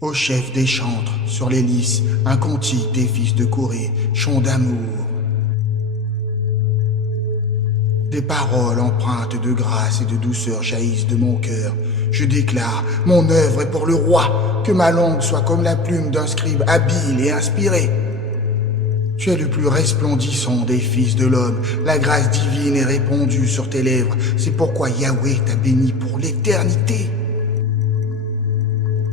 Au chef des chantres, sur les lys, un cantique des fils de Corée, chant d'amour. Des paroles empreintes de grâce et de douceur jaillissent de mon cœur. Je déclare, mon œuvre est pour le roi, que ma langue soit comme la plume d'un scribe habile et inspiré. Tu es le plus resplendissant des fils de l'homme, la grâce divine est répandue sur tes lèvres, c'est pourquoi Yahweh t'a béni pour l'éternité.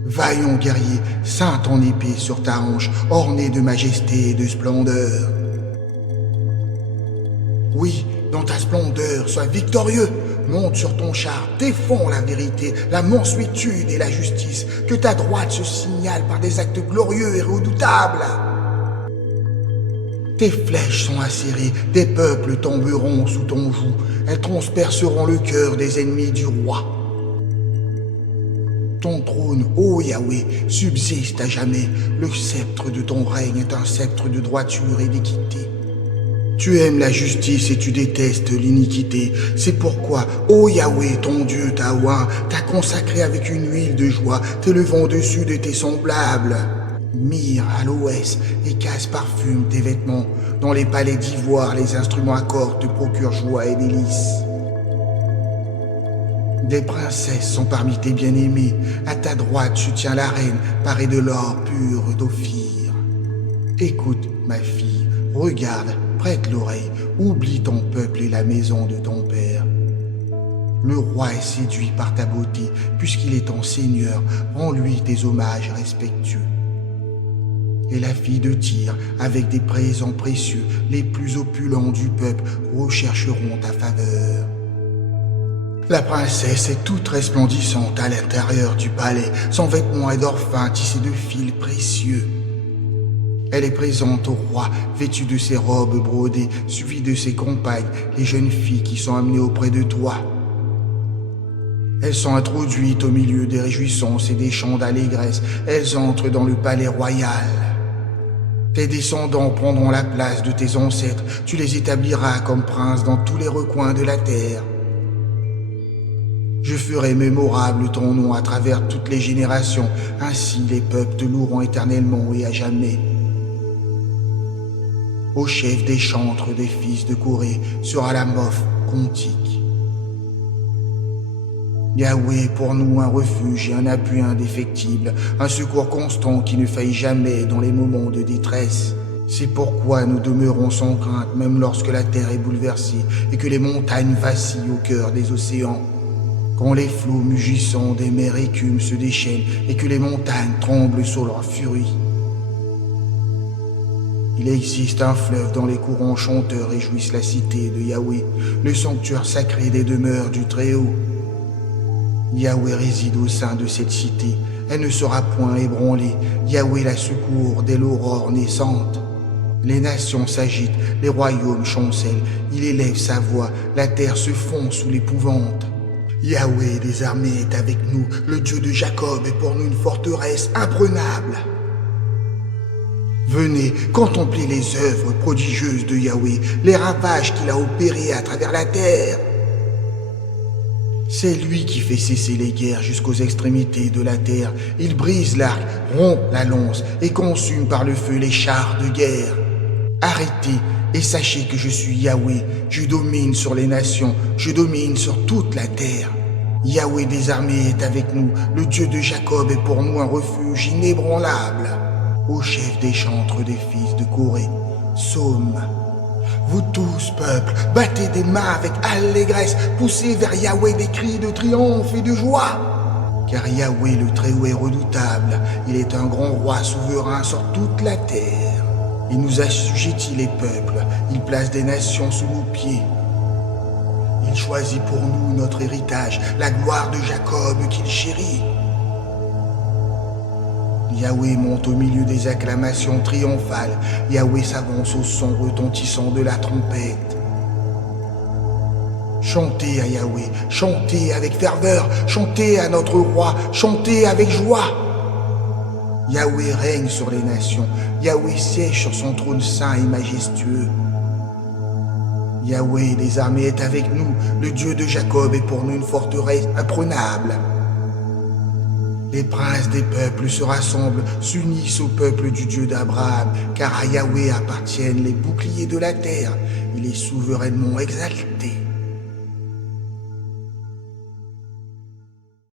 Vaillant guerrier, ceint ton épée sur ta hanche, orné de majesté et de splendeur. Oui, dans ta splendeur, sois victorieux, monte sur ton char, défends la vérité, la mansuétude et la justice, que ta droite se signale par des actes glorieux et redoutables. Tes flèches sont acérées, des peuples tomberont sous ton joug, elles transperceront le cœur des ennemis du roi. Ton trône, ô Yahweh, subsiste à jamais, le sceptre de ton règne est un sceptre de droiture et d'équité. Tu aimes la justice et tu détestes l'iniquité, c'est pourquoi, ô Yahweh, ton Dieu, ta oint, t'a consacré avec une huile de joie, t'élevant au-dessus de tes semblables. Myrrhe, aloès et casse parfument tes vêtements. Dans les palais d'ivoire, les instruments à cordes te procurent joie et délices. Des princesses sont parmi tes bien-aimés. À ta droite, tu tiens la reine, parée de l'or pur d'Ophir. Écoute, ma fille, regarde, prête l'oreille, oublie ton peuple et la maison de ton père. Le roi est séduit par ta beauté, puisqu'il est ton seigneur, rends-lui tes hommages respectueux. Et la fille de Tyr, avec des présents précieux, les plus opulents du peuple, rechercheront ta faveur. La princesse est toute resplendissante à l'intérieur du palais, son vêtement est d'or fin tissé de fils précieux. Elle est présente au roi, vêtue de ses robes brodées, suivie de ses compagnes, les jeunes filles qui sont amenées auprès de toi. Elles sont introduites au milieu des réjouissances et des chants d'allégresse, elles entrent dans le palais royal. Tes descendants prendront la place de tes ancêtres, tu les établiras comme princes dans tous les recoins de la terre. Je ferai mémorable ton nom à travers toutes les générations, ainsi les peuples te loueront éternellement et à jamais. Au chef des chantres des fils de Corée sera la Moph Contique. Yahweh pour nous un refuge et un appui indéfectible, un secours constant qui ne faillit jamais dans les moments de détresse. C'est pourquoi nous demeurons sans crainte même lorsque la terre est bouleversée et que les montagnes vacillent au cœur des océans. Quand les flots mugissants des mers écumes se déchaînent et que les montagnes tremblent sous leur furie. Il existe un fleuve dont les courants chanteurs réjouissent la cité de Yahweh, le sanctuaire sacré des demeures du Très-Haut. Yahweh réside au sein de cette cité, elle ne sera point ébranlée, Yahweh la secourt dès l'aurore naissante. Les nations s'agitent, les royaumes chancellent, il élève sa voix, la terre se fond sous l'épouvante. Yahweh des armées est avec nous, le Dieu de Jacob est pour nous une forteresse imprenable. Venez, contemplez les œuvres prodigieuses de Yahweh, les ravages qu'il a opérés à travers la terre. C'est lui qui fait cesser les guerres jusqu'aux extrémités de la terre. Il brise l'arc, rompt la lance et consume par le feu les chars de guerre. Arrêtez et sachez que je suis Yahweh, je domine sur les nations, je domine sur toute la terre. Yahweh des armées est avec nous, le Dieu de Jacob est pour nous un refuge inébranlable. Ô chef des chantres des fils de Corée, psaume. Vous tous, peuple, battez des mains avec allégresse, poussez vers Yahweh des cris de triomphe et de joie. Car Yahweh le Très-Haut est redoutable, il est un grand roi souverain sur toute la terre. Il nous assujettit les peuples, il place des nations sous nos pieds. Il choisit pour nous notre héritage, la gloire de Jacob qu'il chérit. Yahweh monte au milieu des acclamations triomphales, Yahweh s'avance au son retentissant de la trompette. Chantez à Yahweh, chantez avec ferveur, chantez à notre roi, chantez avec joie. Yahweh règne sur les nations, Yahweh siège sur son trône saint et majestueux. Yahweh des armées est avec nous, le Dieu de Jacob est pour nous une forteresse imprenable. Les princes des peuples se rassemblent, s'unissent au peuple du Dieu d'Abraham, car à Yahweh appartiennent les boucliers de la terre. Il est souverainement exalté.